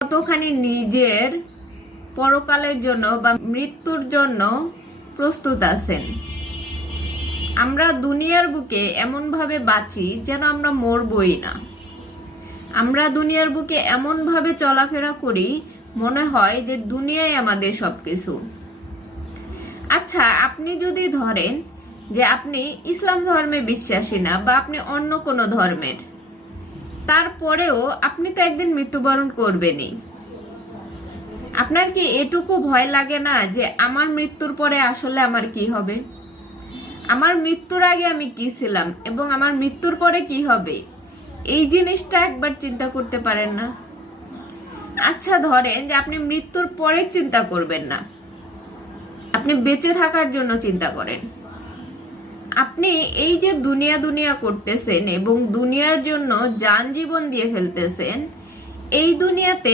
কতখানি নিজের পরকালের জন্য বা মৃত্যুর জন্য প্রস্তুত আছেন। আমরা দুনিয়ার বুকে এমন ভাবে বাঁচি যেন আমরা মরবই না। আমরা দুনিয়ার বুকে এমন ভাবে চলাফেরা করি মনে হয় যে দুনিয়াই আমাদের সবকিছু। আচ্ছা, আপনি যদি ধরেন যে আপনি ইসলাম ধর্মে বিশ্বাসী না বা আপনি অন্য কোনো ধর্মের, তারপরেও আপনি তো একদিন মৃত্যুবরণ করবেনই। আপনার কি এটুকু ভয় লাগে না যে আমার মৃত্যুর পরে আসলে আমার কি হবে? আমার মৃত্যুর আগে আমি কি ছিলাম এবং আমার মৃত্যুর পরে কি হবে? এই জিনিসটা একবার চিন্তা করতে পারেন না? আচ্ছা, ধরেন যে আপনি মৃত্যুর পরে চিন্তা করবেন না, আপনি বেঁচে থাকার জন্য চিন্তা করেন। আপনি এই যে দুনিয়া দুনিয়া করতেছেন এবং দুনিয়ার জন্য জান জীবন দিয়ে ফেলতেছেন, এই দুনিয়াতে